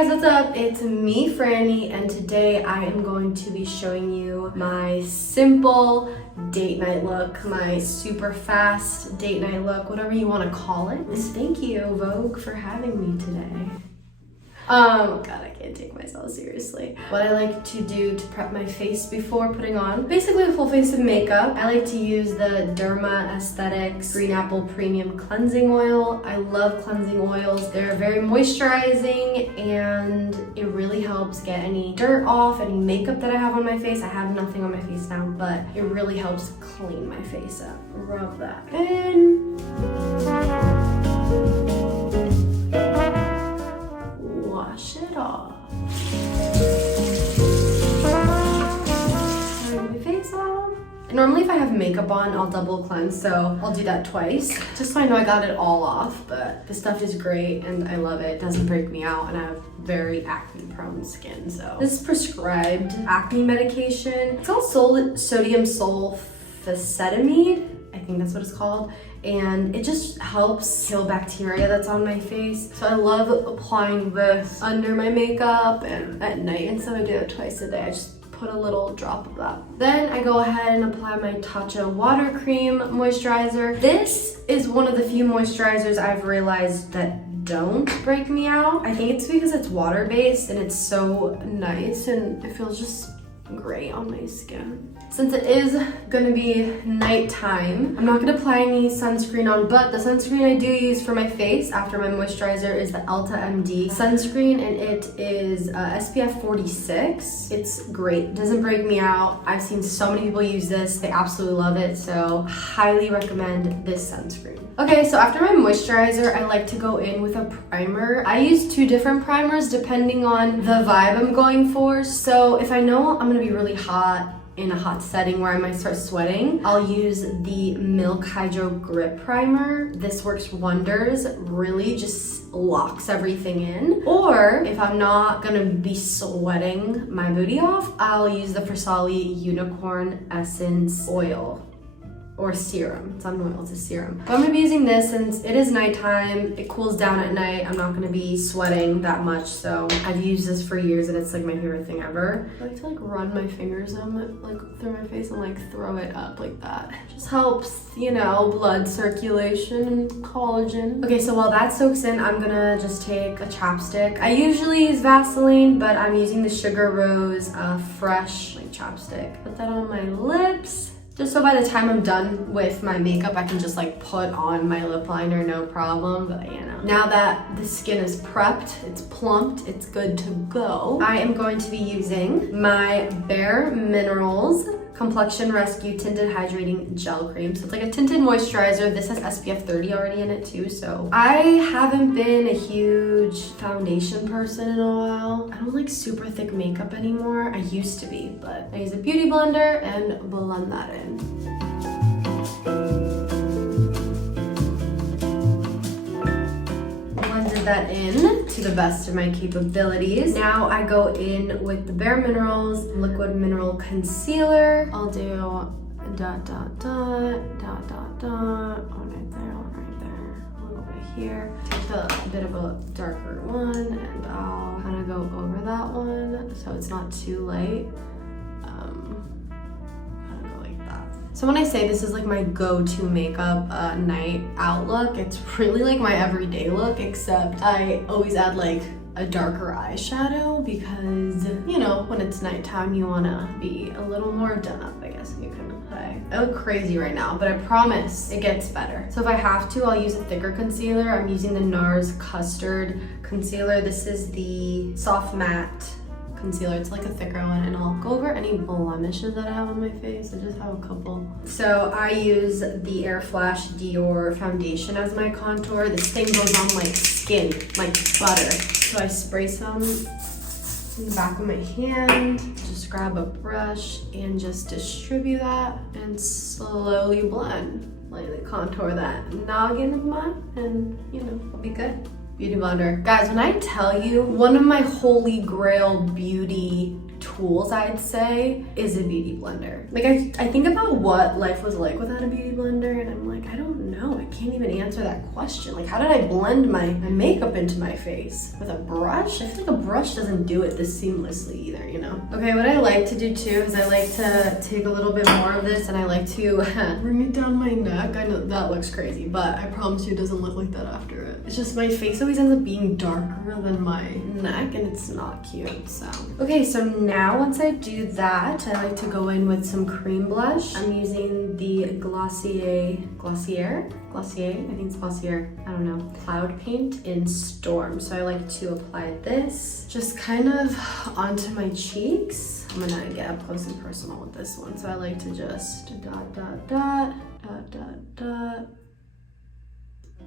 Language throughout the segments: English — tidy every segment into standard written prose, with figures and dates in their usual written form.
guys, what's up? It's me, Franny, and today I am going to be showing you my simple date night look, my super fast date night look, whatever you want to call it. Thank you, Vogue, for having me today. God, I can't take myself seriously. What I like to do to prep my face before putting on basically a full face of makeup, I like to use the Derma Aesthetics Green Apple Premium Cleansing Oil. I love cleansing oils. They're very moisturizing and it really helps get any dirt off, any makeup that I have on my face. I have nothing on my face now, but it really helps clean my face up. Rub that in. Wash it off. Turn my face off. Normally if I have makeup on, I'll double cleanse, so I'll do that twice, just so I know I got it all off, but this stuff is great and I love it. It doesn't break me out and I have very acne prone skin, so. This is prescribed acne medication. It's called sodium sulfacetamide. I think that's what it's called. And it just helps kill bacteria that's on my face. So I love applying this under my makeup and at night, and so I do it twice a day. I just put a little drop of that. Then I go ahead and apply my Tatcha water cream moisturizer. This is one of the few moisturizers I've realized that don't break me out. I think it's because it's water-based and it's so nice and it feels just great on my skin. Since it is gonna be nighttime, I'm not gonna apply any sunscreen on, but the sunscreen I do use for my face after my moisturizer is the Elta MD sunscreen, and it is SPF 46. It's great, it doesn't break me out. I've seen so many people use this, they absolutely love it, so highly recommend this sunscreen. Okay, so after my moisturizer, I like to go in with a primer. I use 2 different primers depending on the vibe I'm going for. So if I know I'm gonna be really hot, in a hot setting where I might start sweating, I'll use the Milk Hydro Grip Primer. This works wonders, really just locks everything in. Or if I'm not gonna be sweating my booty off, I'll use the Versali Unicorn Essence Oil. Or serum. It's not an oil, it's a serum. But I'm gonna be using this since it is nighttime. It cools down at night. I'm not gonna be sweating that much, so I've used this for years and it's like my favorite thing ever. I like to like run my fingers on like through my face and like throw it up like that. It just helps, you know, blood circulation and collagen. Okay, so while that soaks in, I'm gonna just take a chapstick. I usually use Vaseline, but I'm using the Sugar Rose Fresh like chapstick. Put that on my lips. Just so by the time I'm done with my makeup, I can just like put on my lip liner, no problem, but you know. Now that the skin is prepped, it's plumped, it's good to go, I am going to be using my Bare Minerals Complexion Rescue Tinted Hydrating Gel Cream. So it's like a tinted moisturizer. This has SPF 30 already in it too, so. I haven't been a huge foundation person in a while. I don't like super thick makeup anymore. I used to be, but I use a beauty blender and blend that in. Blended that in to the best of my capabilities. Now I go in with the Bare Minerals Liquid Mineral Concealer. I'll do dot, dot, dot, dot, dot, dot, one right there, one right there, a little bit here. Take a bit of a darker one and I'll kind of go over that one so it's not too light. So when I say this is like my go-to makeup night out look, it's really like my everyday look, except I always add like a darker eyeshadow because, you know, when it's nighttime, you wanna be a little more done up, I guess you can say. I look crazy right now, but I promise it gets better. So if I have to, I'll use a thicker concealer. I'm using the NARS Custard Concealer. This is the Soft Matte Concealer. It's like a thicker one, and I'll go over any blemishes that I have on my face. I just have a couple. So I use the Air Flash Dior foundation as my contour. This thing goes on like skin, like butter. So I spray some in the back of my hand. Just grab a brush and just distribute that and slowly blend. Lightly contour that noggin of mine, and you know, it'll be good. Beauty blender. Guys, when I tell you, one of my holy grail beauty tools, I'd say, is a beauty blender. Like I think about what life was like without a beauty blender, and I'm like, I don't know. I can't even answer that question. Like, how did I blend my makeup into my face? With a brush? I feel like a brush doesn't do it this seamlessly either, you know? Okay, what I like to do too is I like to take a little bit more of this and I like to bring it down my neck. I know that looks crazy, but I promise you it doesn't look like that after it. It's just my face always ends up being darker than my neck and it's not cute, so. Okay, so now once I do that, I like to go in with some cream blush. I'm using the Glossier, I think it's Glossier, I don't know, Cloud Paint in Storm. So I like to apply this just kind of onto my cheeks. I'm gonna get up close and personal with this one. So I like to just dot, dot, dot, dot, dot, dot.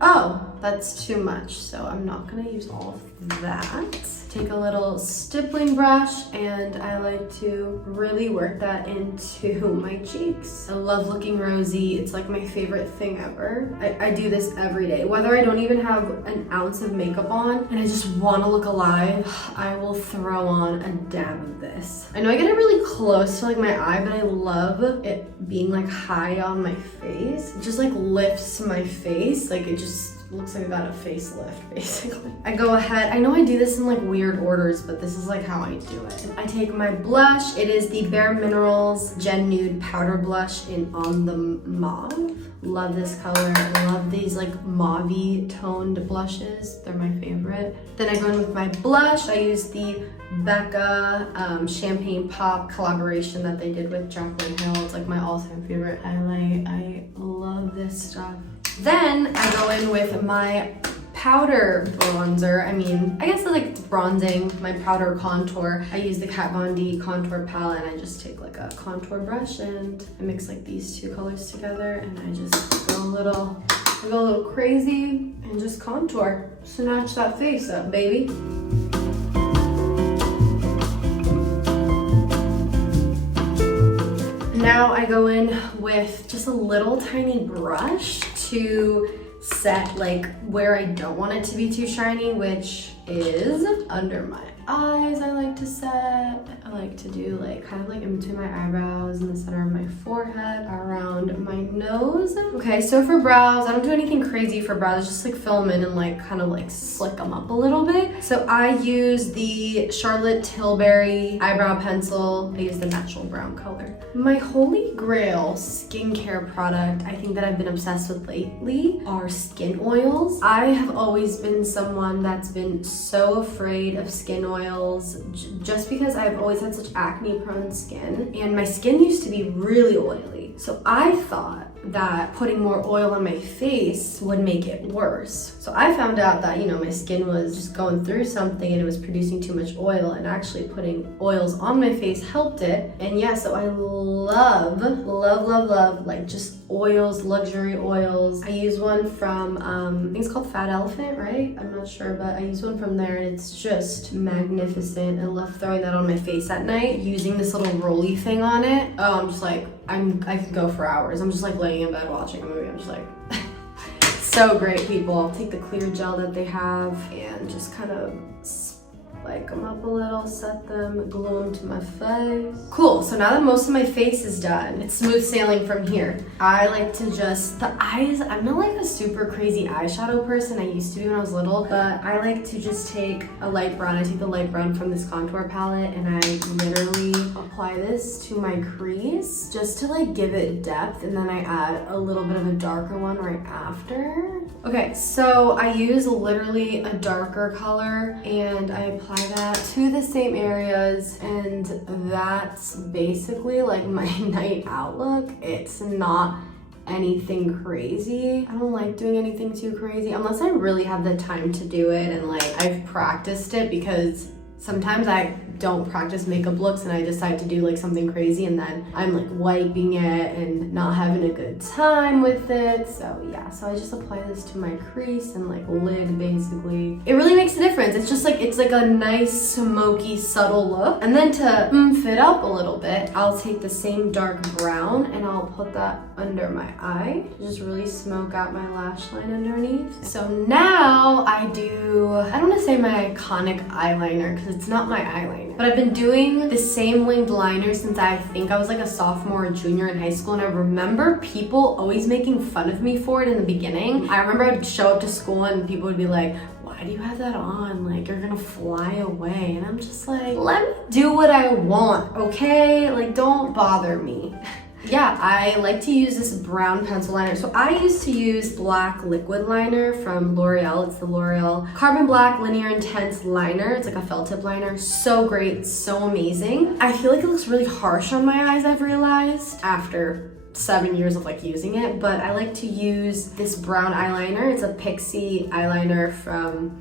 Oh, that's too much, so I'm not gonna use all of that. Take a little stippling brush and I like to really work that into my cheeks. I love looking rosy. It's like my favorite thing ever. I do this every day. Whether I don't even have an ounce of makeup on and I just wanna look alive, I will throw on a dab of this. I know I get it really close to like my eye, but I love it being like high on my face. It just like lifts my face. Like it just looks like I got a facelift, basically. I go ahead, I know I do this in like weird orders, but this is like how I do it. I take my blush. It is the Bare Minerals Gen Nude Powder Blush in On the Mauve. Love this color. I love these like mauve-y toned blushes. They're my favorite. Then I go in with my blush. I use the Becca Champagne Pop collaboration that they did with Jaclyn Hill. It's like my all-time favorite highlight. I love this stuff. Then I go in with my powder bronzer. I mean, I guess it's like bronzing, my powder contour. I use the Kat Von D contour palette and I just take like a contour brush and I mix like these two colors together and I just go a little crazy and just contour. Snatch that face up, baby. Now I go in with just a little tiny brush to set like where I don't want it to be too shiny, which is under my eyes. I like to set. I like to do like kind of like in between my eyebrows, in the center of my forehead, around my nose. Okay, so for brows, I don't do anything crazy for brows, just like fill them in and like kind of like slick them up a little bit. So I use the Charlotte Tilbury eyebrow pencil. I use the natural brown color. My holy grail skincare product I think that I've been obsessed with lately are skin oils. I have always been someone that's been so afraid of skin oils just because I've always had such acne prone skin and my skin used to be really oily. So I thought that putting more oil on my face would make it worse. So I found out that, you know, my skin was just going through something and it was producing too much oil, and actually putting oils on my face helped it. And yeah, so I love like just oils, luxury oils. I use one from, I think it's called Fat Elephant, right? I'm not sure, but I use one from there and it's just magnificent. I love throwing that on my face at night, using this little rolly thing on it. Oh, I'm just like, I could go for hours. I'm just like laying in bed watching a movie. I'm just like, so great, people. Take the clear gel that they have and just kind of spike them up a little, set them, glue them to my face. Cool, so now that most of my face is done, it's smooth sailing from here. I like to just, the eyes, I'm not like a super crazy eyeshadow person. I used to be when I was little, but I like to just take a light brown. I take the light brown from this contour palette and I literally apply this to my crease just to like give it depth, and then I add a little bit of a darker one right after. Okay, so I use literally a darker color and I apply that to the same areas, and that's basically like my night outlook. It's not anything crazy. I don't like doing anything too crazy unless I really have the time to do it and like I've practiced it, because sometimes I don't practice makeup looks and I decide to do like something crazy and then I'm like wiping it and not having a good time with it. So yeah, so I just apply this to my crease and like lid basically. It really makes a difference. It's just like, it's like a nice smoky subtle look. And then to oomph it up a little bit, I'll take the same dark brown and I'll put that under my eye to just really smoke out my lash line underneath. So now I do, I don't want to say my iconic eyeliner because it's not my eyeliner. thing. But I've been doing the same winged liner since I think I was like a sophomore or junior in high school, and I remember people always making fun of me for it in the beginning. I remember I'd show up to school and people would be like, why do you have that on? Like, you're gonna fly away. And I'm just like, let me do what I want, okay? Like, don't bother me. Yeah, I like to use this brown pencil liner. So I used to use black liquid liner from L'Oreal. It's the L'Oreal Carbon Black Linear Intense Liner. It's like a felt tip liner. So great, so amazing. I feel like it looks really harsh on my eyes, I've realized, after 7 years of like using it, but I like to use this brown eyeliner. It's a Pixie eyeliner from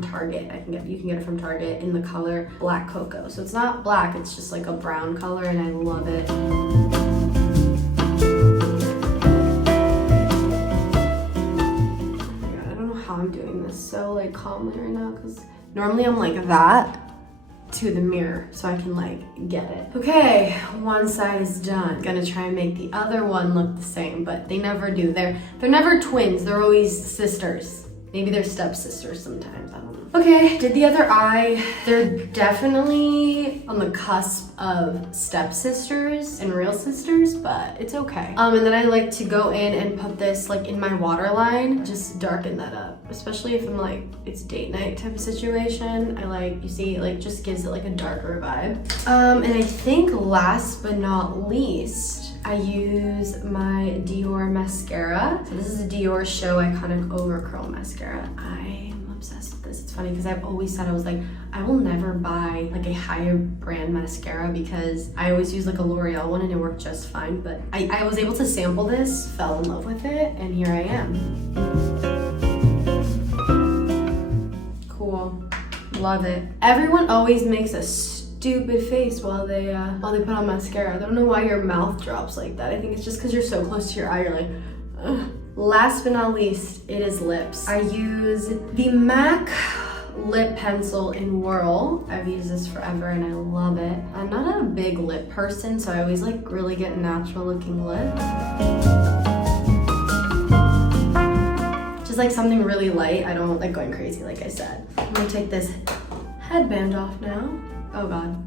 Target. You can get it from Target in the color Black Cocoa. So it's not black, it's just like a brown color, and I love it. I'm doing this so like calmly right now because normally I'm like that to the mirror so I can like get it. Okay, one side is done. Gonna try and make the other one look the same, but they never do. They're never twins, they're always sisters. Maybe they're stepsisters sometimes, I don't know. Okay, did the other eye. They're definitely on the cusp of stepsisters and real sisters, but it's okay. And then I like to go in and put this like in my waterline, just darken that up. Especially if I'm like, it's date night type of situation. I like, you see, it like just gives it like a darker vibe. And I think last but not least, I use my Dior mascara. So this is a Dior Show Iconic Over Curl Mascara. I am obsessed with this. It's funny because I've always said, I was like, I will never buy like a higher brand mascara because I always use like a L'Oreal one and it worked just fine. But I was able to sample this, fell in love with it, and here I am. Cool, love it. Everyone always makes a stupid face while they put on mascara. I don't know why your mouth drops like that. I think it's just because you're so close to your eye, you're like, ugh. Last but not least, it is lips. I use the MAC lip pencil in Whirl. I've used this forever and I love it. I'm not a big lip person, so I always like really get natural looking lips. Just like something really light. I don't like going crazy, like I said. I'm gonna take this headband off now. Oh God.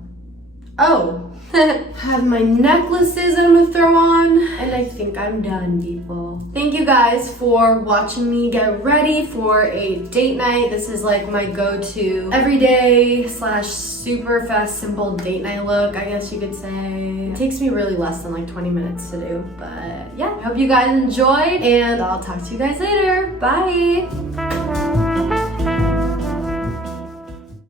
Oh, have my necklaces I'm gonna throw on, and I think I'm done, people. Thank you guys for watching me get ready for a date night. This is like my go-to everyday / super fast, simple date night look, I guess you could say. It takes me really less than like 20 minutes to do, but yeah. I hope you guys enjoyed, and I'll talk to you guys later. Bye.